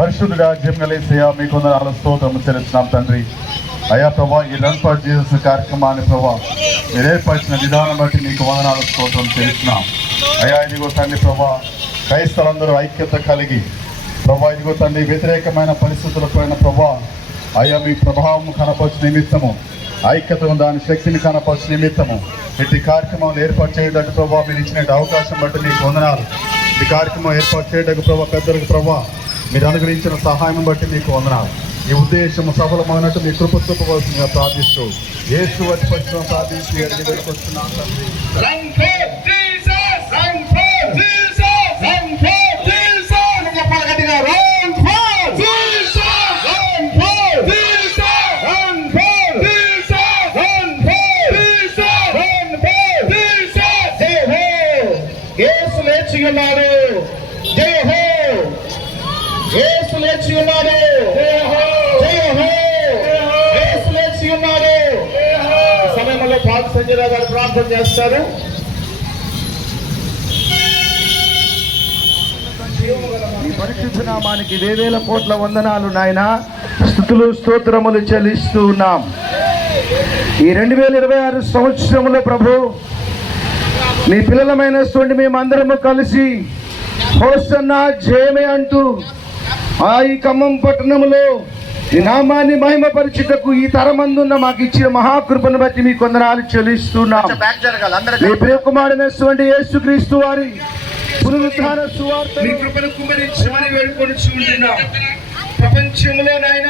పరిశుద్ధుడా జీవగలేసయ్యా మీకు వందనాలు స్తోత్రము చెల్లిస్తున్నాం తండ్రి. అయ్యా ప్రభా, ఈ రన్ ఫర్ జీసస్ కార్యక్రమాన్ని ప్రభా మీరు ఏర్పరిచిన విధానం బట్టి మీకు వందనాలు స్తోత్రం చెల్లిస్తున్నాం. అయ్యా ఇదిగో తండ్రి ప్రభా, క్రైస్తవులందరూ ఐక్యత కలిగి ప్రభా ఇదిగో తండ్రి వ్యతిరేకమైన పరిస్థితులపైన ప్రభా అయ్యా మీ ప్రభావం కనపరిచిన నిమిత్తము, ఐక్యతను దాని శక్తిని కనపరిచిన నిమిత్తము ఇటు కార్యక్రమాలు ఏర్పాటు చేయడానికి ప్రభావ మీరు ఇచ్చిన అవకాశం బట్టి మీకు వందనాలు. ఈ కార్యక్రమం ఏర్పాటు చేయడానికి ప్రభావ పెద్దలకు ప్రభావ మీరు అనుగ్రహించిన సహాయం బట్టి మీకు వందనాలు. ఈ ఉద్దేశం సఫలమైనట్టు మీ కృప చూపవలసిందిగా ప్రార్థిస్తూ యేసు వచ్చి పక్షం ప్రార్థించి అడిగి వస్తున్నాం తండ్రి. జయ హో యేసు లేచి ఉన్నాడు. జయ హో యేసు లేచి ఉన్నాడు. సమయంలో పాత సంజయరావు గారు ప్రార్థన చేస్తారు. ఈ పరిశుద్ధ నామానికి వేవేల కోట్ల వందనాలు నాయన, స్తుతులు స్తోత్రములు చెల్లిస్తూ ఉన్నాం. ఈ 2026 సంవత్సరంలో ప్రభు నీ పిల్లలమైనటువంటి మేమందరము కలిసి హోసన్నా జయమే అంటూ ఈ ఖమ్మం పట్టణంలో ఈ నామాన్ని మహిమపరిచుటకు ఈ తరమందున్న మాకు ఇచ్చిన మహాకృపను బట్టి మీ కొందనాలు చెల్లిస్తున్నాం. మీ ప్రియకుమారుడైనటువంటి యేసుక్రీస్తు వారి పునరుద్ధాన సువార్త మీ కృపను కుమ్మరించమని వేడుకొనిచుంటున్నాం. ప్రపంచంలో నాయన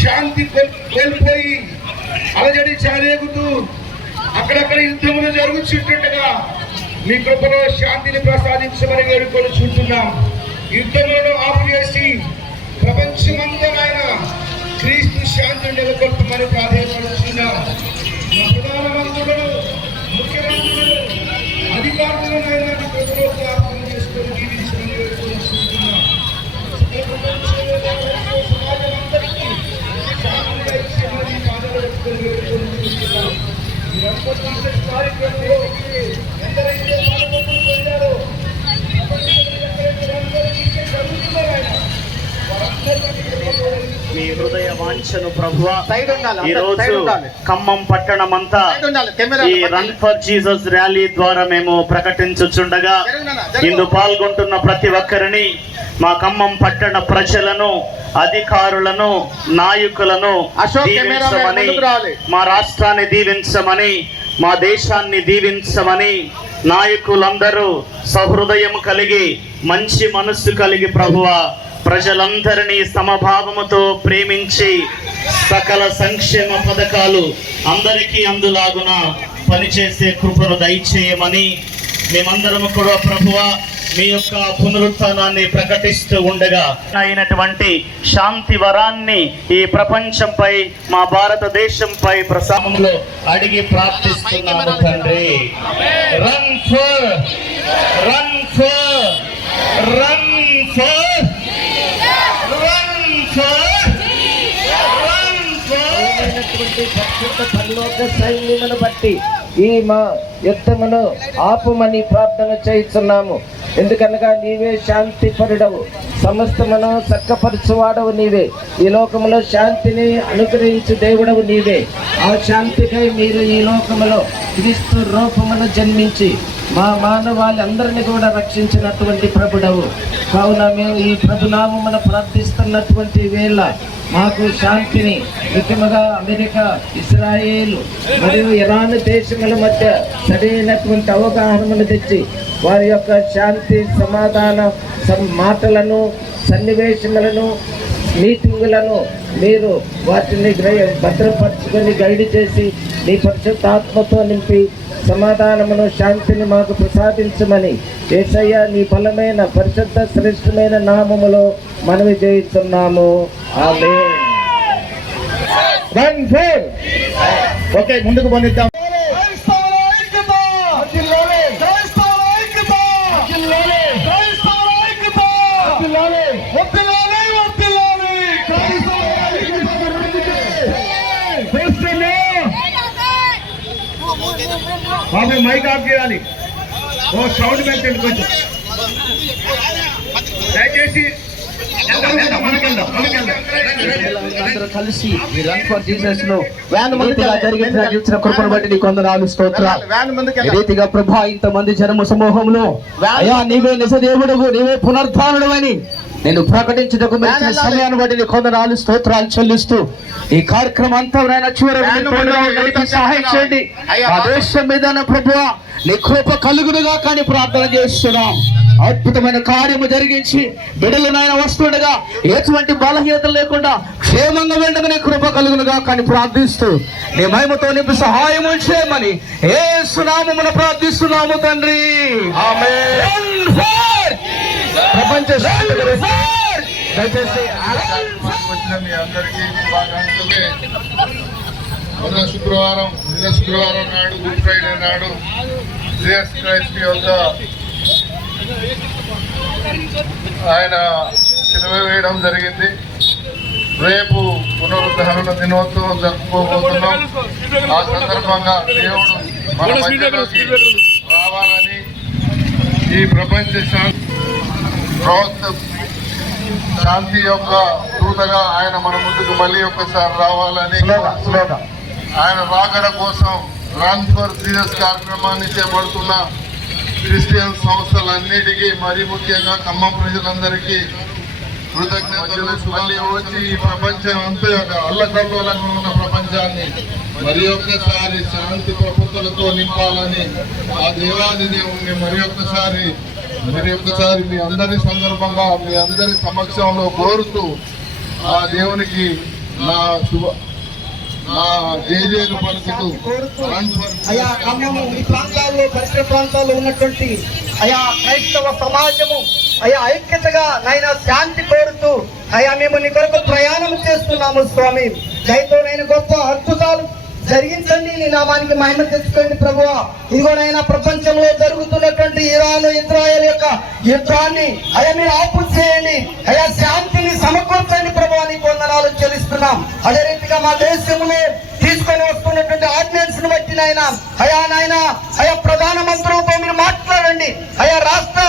శాంతి కోల్పోయి అలజడి చాలేగుతూ అక్కడక్కడ యుద్ధములు జరుగుతుండగా మీ కృపలో శాంతిని ప్రసాదించమని వేడుకొనిచుంటున్నాం. యుద్ధములను ఆపుచేసి ప్రపంచమంతా నాయన క్రీస్తు శాంతిని నెలకొల్పమని ప్రాధాన్యపడుతున్నాం. మా ప్రధానమంత్రులను, ముఖ్యమంత్రులను, అధికారులను నాయన మీ కృపలో జ్ఞాపకం చేసుకొని జీవించమని వేడుకొనిచుంటున్నాం. సమాజమంతటికీ శాంతిగా ఇచ్చేమని పాదాలు పెట్టుకొని వేడుకొనిచుంటున్నాం. కార్యక్రమంలో ఎందరైతే పాల్గొంటూ పొందారో మీ హృదయ వాంఛను ప్రభువా ఈ రోజు ఖమ్మం పట్టణమంతా ఈ రన్ ఫర్ జీసస్ ర్యాలీ ద్వారా మేము ప్రకటించుచుండగా ఇందు పాల్గొంటున్న ప్రతి ఒక్కరిని, మా ఖమ్మం పట్టణ ప్రజలను, అధికారులను, నాయకులను దీవించమని, మా రాష్ట్రాన్ని దీవించమని, మా దేశాన్ని దీవించమని, నాయకులందరూ సహృదయం కలిగి మంచి మనస్సు కలిగి ప్రభువా ప్రజలందరినీ సమభావముతో ప్రేమించి సకల సంక్షేమ పథకాలు అందరికీ అందులాగున పనిచేసే కృపను దయచేయమని మేమందరము కూడా ప్రభువా మీ యొక్క పునరుత్థానాన్ని ప్రకటిస్తూ ఉండగా అయినటువంటి శాంతి వరాన్ని ఈ ప్రపంచంపై, మా భారతదేశంపై ప్రసాదంలో అడిగి ప్రార్థిస్తున్నాము తండ్రి. Run for run for run for పరలోక సైన్యమును బట్టి ఈ మా యుద్ధమును ఆపుమని ప్రార్థన చేస్తున్నాము. ఎందుకనగా నీవే శాంతి పరుడవు, సమస్తమును చక్కపరచువాడవు నీవే, ఈ లోకములో శాంతిని అనుగ్రహించు దేవుడవు నీవే. ఆ శాంతికై మీరు ఈ లోకములో క్రీస్తు రూపమును జన్మించి మా మానవాళ్ళందరినీ కూడా రక్షించినటువంటి ప్రభుడవు. కావున మేము ఈ ప్రభునామమును ప్రార్థిస్తున్నటువంటి వేళ మాకు శాంతిని, ముఖ్యంగా అమెరికా, ఇస్రాయేల్ మరియు ఇరాన్ దేశముల మధ్య సరైనటువంటి అవగాహనను తెచ్చి వారి యొక్క శాంతి సమాధాన మాటలను, సన్నివేశములను, మీటింగులను మీరు వాటిని భద్రపరచుకొని గైడ్ చేసి నీ పరిశుద్ధాత్మతో నింపి సమాధానమును, శాంతిని మాకు ప్రసాదించమని యేసయ్య నీ బలమైన పరిశుద్ధ శ్రేష్టమైన నామములో మనవి చేస్తున్నాము. ఆమేన్. ఓకే, ముందుకు పండిద్దాం. బాబు మైక్ ఆఫ్ చేయాలి. ఓ సౌండ్ పెంచండి కొంచెం దయచేసి. అందరూ కలిసి ఈ రన్ ఫర్ జీసస్ ను రీతిగా జరిగించిన కృపను బట్టి నీకు వందనాలు స్తోత్రాలు. ఈ రీతిగా ప్రభా ఇంతమంది జనము సమూహంలో అయ్యా నీవే నిజ దేవుడవు, నీవే పునరుద్ధానుడు అని నేను ప్రకటించుటకు మెచ్చిన సమయాన్ని బట్టి నీకు వందనాలు స్తోత్రాలు చెల్లిస్తూ ఈ కార్యక్రమం అంతా చివరి సహాయం చేయండి. ఆ దేశం మీద ప్రభువా నీ కృప కలుగునుగా కానీ ప్రార్థన చేస్తున్నాం. అద్భుతమైన కార్యము జరిగించి బిడ్డలు నాయన వస్తుండగా ఎటువంటి బలహీనత లేకుండా క్షేమంగా వెంటనే నీ కృప కలుగునుగా కానీ ప్రార్థిస్తూ నీ మహిమతో నింపి సహాయం చేయమని యేసు నామమున ప్రార్థిస్తున్నాము తండ్రి. ఆమేన్. ప్రపంచ దయచేసి వచ్చిన మీ అందరికీ శుభాకాంక్షలే. నిన్న శుక్రవారం నాడు గుడ్ ఫ్రైడే నాడు జీసస్ క్రైస్ట్ యొక్క ఆయన సిలువ వేయడం జరిగింది. రేపు పునరుద్ధరణ దినోత్సవం జరుపుకోబోతున్నాం. ఆ సందర్భంగా దేవుడు మన మధ్యలోకి రావాలని ఈ ప్రపంచ శాంతి యొక్క దూతగా ఆయన మన ముందుకు మళ్ళీ ఒక్కసారి రావాలని ఆయన రాకడ కోసం రన్ ఫర్ జీసస్ కార్యక్రమాన్ని చేపడుతున్న క్రిస్టియన్ సంస్థలన్నిటికీ మరి ముఖ్యంగా ఖమ్మం ప్రజలందరికీ కృతజ్ఞతలు. మళ్ళీ వచ్చి ఈ ప్రపంచం అంతా అల్లకల్లోలంగా ఉన్న ప్రపంచాన్ని మరి ఒక్కసారి శాంతి ప్రకృతులతో నింపాలని ఆ దేవాది దేవుణ్ణి మరి ఒక్కసారి మీ అందరి సందర్భంగా మీ అందరి సమక్షంలో కోరుతూ ఆ దేవునికి నా జేజేలు పలుకుతూ అయా ఖమ్మము ఈ ప్రాంతాల్లో పరిసర ప్రాంతాల్లో ఉన్నటువంటి అయా క్రైస్తవ సమాజము అయా ఐక్యతగా నైనా శాంతి కోరుతూ అయా మేము నీ కొరకు ప్రయాణం చేస్తున్నాము స్వామి. దయతో నైనా గొప్ప అద్భుతాలు జరిగించండి, నీ నామానికి మహిమ తెచ్చుకోండి ప్రభువా. ఇదిగోనైనా ప్రపంచంలో జరుగుతున్నటువంటి ఇరాన్ ఇజ్రాయెల్ యొక్క యుద్ధాన్ని అయా మీరు ఆపు చేయండి. అయా శాంతిని సమకూర్చండి ప్రభువా, నీకు వందనాలు చెల్లిస్తున్నాం. అదే రీతిగా మా దేశంలో తీసుకొని వస్తున్నటువంటి ఆర్డినెన్స్ ను బట్టి నాయన అయా ప్రధాన మంత్రులతో మీరు మాట్లాడండి, అయా రాష్ట్ర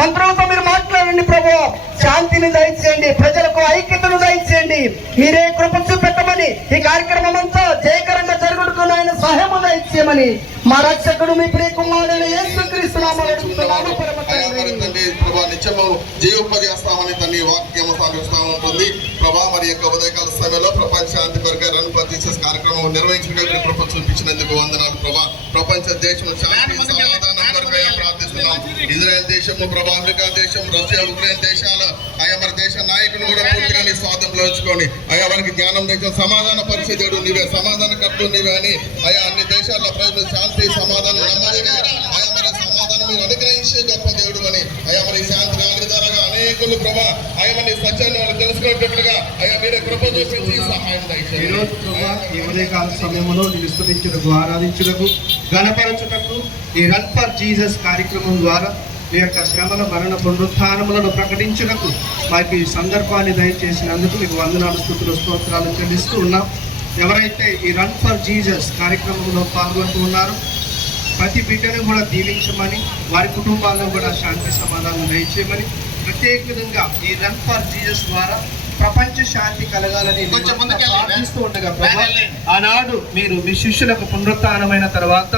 మంత్రులతో మీరు మాట్లాడండి ప్రభువా. శాంతిని దయచేయండి, ప్రజలకు ఐక్యతను దయచేయండి, మీరే కృప చూపెట్టమని ఈ కార్యక్రమం అంతా జయకరంగా జరుగుటకు ఆయన సహాయము దయచేయమని మా రక్షకుడు మీ ప్రియ కుమారుడైన యేసుక్రీస్తు నామములో అడుగుతున్నాము పరమ తండ్రి. ప్రభా నిత్యము జీవింపజేస్తామని తన వాక్యము సాగిస్తా ఉంటుంది. ప్రభా మరి యొక్క ఉదయకాల సమయంలో ప్రపంచ శాంతి కొరకు రన్ ఫర్ జీసస్ కార్యక్రమం నిర్వహించడానికి కృప చూపించినందుకు వందనాలు ప్రభా. ప్రపంచ దేశం శాంతి సమాధానం కొరకు ప్రార్థిస్తున్నాం. ఇజ్రాయెల్ దేశము ప్రభా, అమెరికా దేశం, రష్యా, ఉక్రెయిన్ దేశాల ఆయా మన దేశ నాయకులు కూడా పూర్తిగా నీ స్వాతంలో ఉంచుకొని అయా వారికి జ్ఞానం దేశం సమాధాన పరిస్థితుడు నీవే, సమాధాన కర్తలు నీవే అని అయా అన్ని దేశాల ప్రజలు శాంతి సమాధానం నెమ్మదిగా అయా మన సమాధానం మీరు అనుగ్రహించే గొప్ప దేవుడు అని అయా మరి శాంతి ఆగ్రహాలుగా అనేకులు ప్రభా అయా మన సత్యాన్ని వాళ్ళు తెలుసుకునేటట్లుగా అయా మీరే కృప చూపించి సహాయం ఈ ఉదయకాల సమయంలో నేను స్తుతించుటకు, ఆరాధించుటకు, గణపరచుటకు ఈ రన్ ఫర్ జీసస్ కార్యక్రమం ద్వారా మీ యొక్క శ్రమల మరణ పునరుత్థానములను ప్రకటించుటకు మాకు ఈ సందర్భాన్ని దయచేసినందుకు మీకు వందనాలు, స్తుతులు, స్తోత్రాలు చెల్లిస్తూ ఉన్నాం. ఎవరైతే ఈ రన్ ఫర్ జీసస్ కార్యక్రమంలో పాల్గొంటూ ఉన్నారో ప్రతి బిడ్డను కూడా దీవించమని, వారి కుటుంబాలను కూడా శాంతి సమాధానం దయచేయమని, ప్రత్యేక విధంగా ఈ రన్ ఫర్ జీసస్ ద్వారా ప్రపంచ శాంతి కలగాలని ప్రార్థిస్తూ ఉండగా ప్రభా, ఆనాడు మీరు మీ శిష్యులకు పునరుత్థానమైన తర్వాత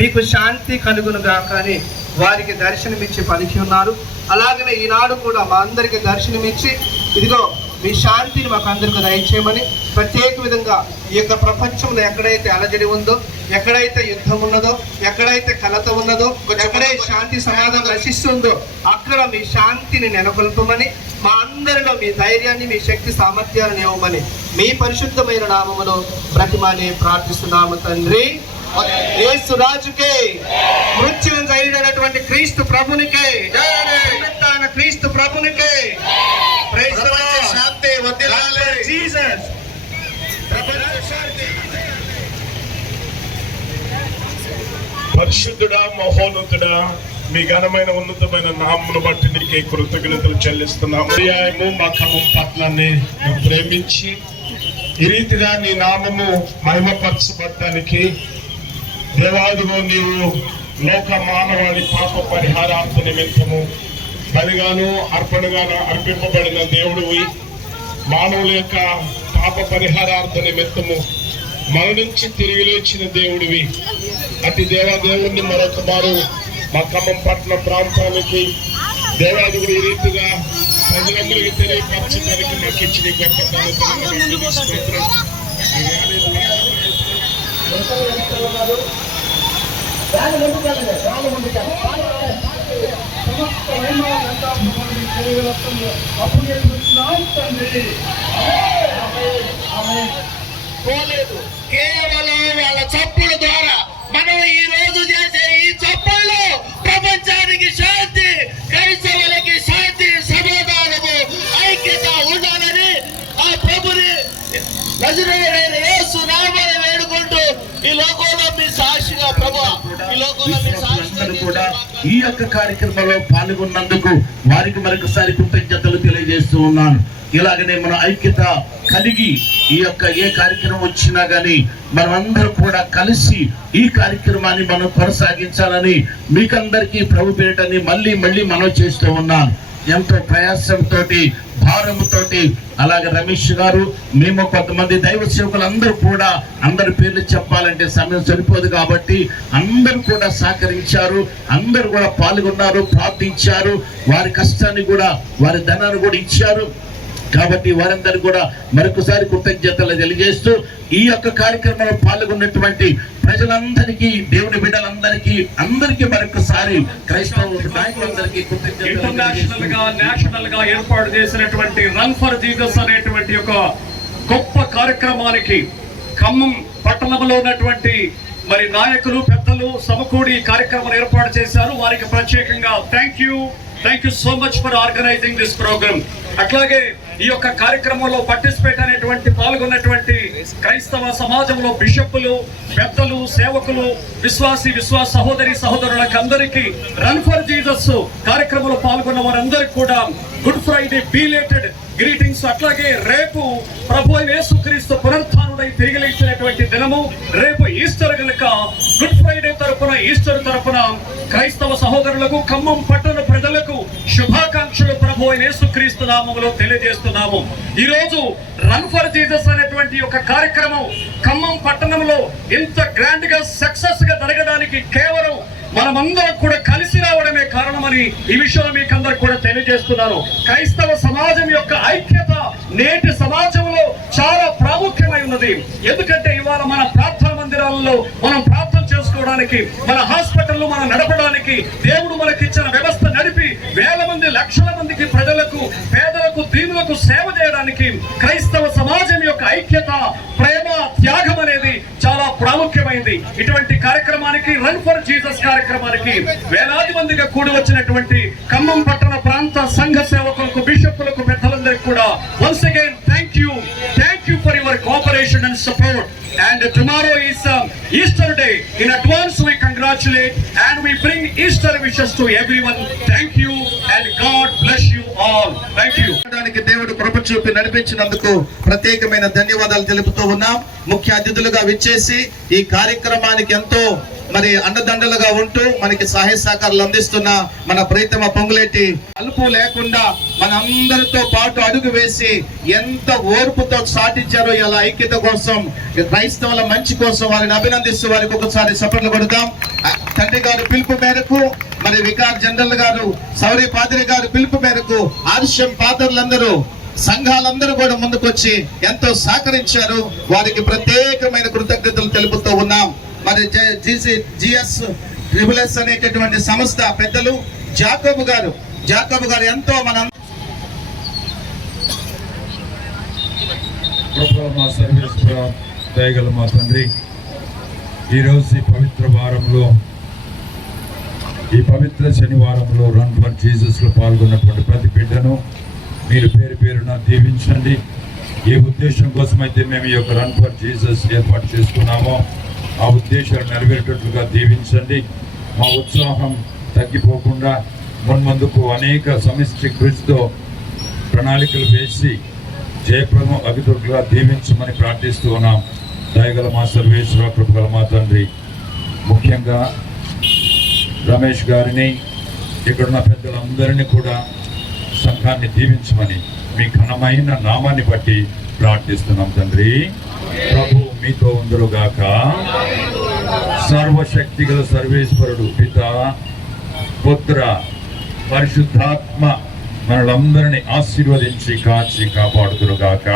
మీకు శాంతి కలుగునుగా కానీ వారికి దర్శనమిచ్చి పలికి ఉన్నారు. అలాగనే ఈనాడు కూడా మా అందరికి దర్శనమిచ్చి ఇదిగో మీ శాంతిని మాకు అందరికీ దయచేయమని, ప్రత్యేక విధంగా ఈ యొక్క ప్రపంచంలో ఎక్కడైతే అలజడి ఉందో, ఎక్కడైతే యుద్ధం ఉన్నదో, ఎక్కడైతే కలత ఉన్నదో, ఎక్కడైతే శాంతి సమాధానం నశిస్తుందో అక్కడ మీ శాంతిని నెలకొల్పమని, మా అందరిలో మీ ధైర్యాన్ని, మీ శక్తి సామర్థ్యాలను ఇవ్వమని మీ పరిశుద్ధమైన నామములో బ్రతిమాని ప్రార్థిస్తున్నాము తండ్రి. యేసు రాజుకే, మృత్యువును జయించినటువంటి క్రీస్తు ప్రభునికే, పునరుత్థాన క్రీస్తు ప్రభునికే శాంతి వర్ధిల్లాలి. జీసస్ పరిశుద్ధుడా, మహోన్నతుడా, మీ ఘనమైన ఉన్నతమైన నామమును బట్టి నీకే కృతజ్ఞతలు చెల్లిస్తున్నాం. పర్యాయము మా ఖమ్మం పట్టణాన్ని నువ్వు ప్రేమించి ఈ రీతిగా నీ నామము మహిమపరచబడటానికి దేవాదిగో నీవు లోక మానవాళి పాప పరిహారాంత నిమిత్తము బలిగాను అర్పణగాను అర్పింపబడిన దేవుడివి, మానవుల యొక్క పాప పరిహారార్థ నిమిత్తము మరణించి తిరిగి లేచిన దేవుడివి. అతి దేవాదేవుణ్ణి మరొక మారు మా ఖమ్మం పట్టణ ప్రాంతానికి దేవాదుడు ఈ రీతిగా ప్రజలందరికీ తెలియపరచడానికి మాకు ఇచ్చిన ఈ గొప్ప పోలేదు. కేవలం వాళ్ళ చప్పుల ద్వారా మనం ఈ రోజు చేసే ఈ చప్పుల్లో ప్రపంచానికి శాంతి, క్రైస్తవులకి శాంతి, సమాధానము, ఐక్యత ఉండాలని ఆ ప్రభుని నజరేయుడైన యేసు నామమున వేడుకుంటూ ఈ లోకంలో మీ సాక్షిగా ప్రభు, ఈ లోకంలో మీ సాక్షిగా కూడా ఈ యొక్క కార్యక్రమంలో పాల్గొన్నందుకు వారికి మరొకసారి కృతజ్ఞతలు తెలియజేస్తూ ఉన్నాను. ఇలాగనే మన ఐక్యత కలిగి ఈ యొక్క ఏ కార్యక్రమం వచ్చినా గానీ మనమందరం కూడా కలిసి ఈ కార్యక్రమాన్ని మనం కొనసాగించాలని మీకందరికీ ప్రభు పేరిటని మళ్ళీ మనం చేస్తూ ఉన్నాను. ఎంతో ప్రయాసంతో, భారముతోటి, అలాగే రమేష్ గారు, మేము కొంతమంది దైవ సేవకులందరూ కూడా అందరి పేర్లు చెప్పాలంటే సమయం సరిపోదు కాబట్టి అందరూ కూడా సహకరించారు, అందరూ కూడా పాల్గొన్నారు, ప్రార్థించారు, వారి కష్టాన్ని కూడా వారి ధనాన్ని కూడా ఇచ్చారు. కాబట్టి వారందరూ కూడా మరొకసారి కృతజ్ఞతలు తెలియజేస్తూ ఈ యొక్క కార్యక్రమంలో పాల్గొన్నటువంటి ప్రజలందరికీ, దేవుని బిడ్డలందరికీ, అందరికీ మరొకసారి క్రైస్తవ నాయకులందరికీ ఇంటర్నేషనల్ గా, నేషనల్ గా ఏర్పాటు చేసినటువంటి రన్ ఫర్ జీసస్ అనేటువంటి ఒక గొప్ప కార్యక్రమానికి ఖమ్మం పట్టణంలో ఉన్నటువంటి మరి నాయకులు, పెద్దలు సమకూడి కార్యక్రమం ఏర్పాటు చేశారు. వారికి ప్రత్యేకంగా thank you so much for organising this programme. అట్లాగే ఈ యొక్క కార్యక్రమంలో పార్టిసిపేట్ అనేటువంటి పాల్గొన్నటువంటి క్రైస్తవ సమాజంలో బిషప్పులు, పెద్దలు, సేవకులు, విశ్వాస సహోదరి సహోదరులకు అందరికీ రన్ ఫర్ జీసస్ కార్యక్రమంలో పాల్గొన్న వారందరికీ కూడా గుడ్ ఫ్రైడే బిలేటెడ్ గ్రీటింగ్స్. అట్లాగే రేపు ప్రభు యేసుక్రీస్తు పునరుత్థానుడై తిరిగి లేచినటువంటి దినము, రేపు ఈస్టర్ కనుక గుడ్ ఫ్రైడే తరపున, ఈస్టర్ తరపున క్రైస్తవ సహోదరులకు, ఖమ్మం పట్టణ ప్రజలకు శుభాకాంక్షలు ప్రభు యేసుక్రీస్తు నామములో తెలియజేస్తున్నాము. ఈ రోజు రన్ ఫర్ జీసస్ అనేటువంటి ఒక కార్యక్రమం ఖమ్మం పట్టణంలో ఇంత గ్రాండ్ గా సక్సెస్ గా జరగడానికి కేవలం మనమందరం కూడా కలిసి రావడమే కారణమని ఈ విషయంలో మీకు అందరికి కూడా తెలియజేస్తున్నాను. క్రైస్తవ సమాజం యొక్క ఐక్యత నేటి సమాజంలో చాలా ప్రాముఖ్యమై ఉన్నది. ఎందుకంటే ఇవాళ మన ప్రార్థనా మందిరాలలో మనం ప్రార్థన చేసుకోవడానికి, మన హాస్పిటల్లో మనం నడపడానికి, దేవుడు మనకిచ్చిన వ్యవస్థ నడిపి వేల మంది, లక్షల మందికి, ప్రజలకు, పేదలకు, దీనులకు సేవ చేయడానికి క్రైస్తవ సమాజం యొక్క ఐక్యత, ప్రేమ, త్యాగం అనేది చాలా ప్రాముఖ్యమైంది. ఇటువంటి కార్యక్రమానికి, రన్ ఫర్ జీసస్ కార్యక్రమానికి వేలాది మందిగా కూడి వచ్చినటువంటి ఖమ్మం పట్టణ ప్రాంత సంఘ సేవకులకు, బిషప్పులకు, పెద్దలందరికీ కూడా once again thank you for your cooperation and support. And tomorrow is Easter day. In advance we congratulate and we bring Easter wishes to everyone. Thank you and God bless you all. Thank you. దేవుడు కృప చూపి నడిపించినందుకు ప్రత్యేకమైన ధన్యవాదాలు తెలుపుతూ ఉన్నాం. ముఖ్య అతిథులుగా విచ్చేసి ఈ కార్యక్రమానికి ఎంతో మరి అండదండలుగా ఉంటూ మనకి సహాయ సహకారాలు అందిస్తున్న మన ప్రీతమ పొంగులేటి అలుపు లేకుండా మనందరితో పాటు అడుగు వేసి ఎంత ఓర్పుతో సాటించారో ఇలా ఐక్యత కోసం, క్రైస్తవుల మంచి కోసం వారిని అభినందిస్తూ వారికి ఒకసారి సపర్లు కొడదాం. తండ్రి గారు పిలుపు మేరకు, మరి వికార్ జనరల్ గారు, సౌరి పాదిరి గారు పిలుపు మేరకు ఆర్షం పాత్రలందరూ, సంఘాలందరూ కూడా ముందుకొచ్చి ఎంతో సహకరించారు. వారికి ప్రత్యేకమైన కృతజ్ఞతలు తెలుపుతూ ఉన్నాం. మరి జిఎస్ ట్రిబుల్ఎస్ అనేటటువంటి సంస్థ పెద్దలు జాకోబు గారు ఎంతో మనం మా సర్వేశ్వర దయగల మా తండ్రి, ఈరోజు ఈ పవిత్ర వారంలో, ఈ పవిత్ర శనివారంలో రన్ ఫర్ జీసస్లో పాల్గొన్నటువంటి ప్రతి బిడ్డను మీరు పేరు పేరున దీవించండి. ఏ ఉద్దేశం కోసమైతే మేము ఈ యొక్క రన్ ఫర్ జీసస్ ఏర్పాటు చేసుకున్నామో ఆ ఉద్దేశాలు నెరవేరేటట్లుగా దీవించండి. మా ఉత్సాహం తగ్గిపోకుండా మున్ముందుకు అనేక సమిష్టి కృషితో ప్రణాళికలు వేసి జయప్రదం అభివృద్ధిగా దీవించమని ప్రార్థిస్తూ ఉన్నాం. దయగల మా సర్వేశ్వర, కృపగల మా తండ్రి, ముఖ్యంగా రమేష్ గారిని, ఇక్కడున్న పెద్దలందరినీ కూడా సంఘాన్ని దీవించమని మీ ఘనమైన నామాన్ని బట్టి ప్రార్థిస్తున్నాం తండ్రి. ప్రభు మీతో ఉందరుగాక. సర్వశక్తి గల సర్వేశ్వరుడు పిత, పుత్ర, పరిశుద్ధాత్మ మనలందరినీ ఆశీర్వదించి కాచి కాపాడుదురుగాక.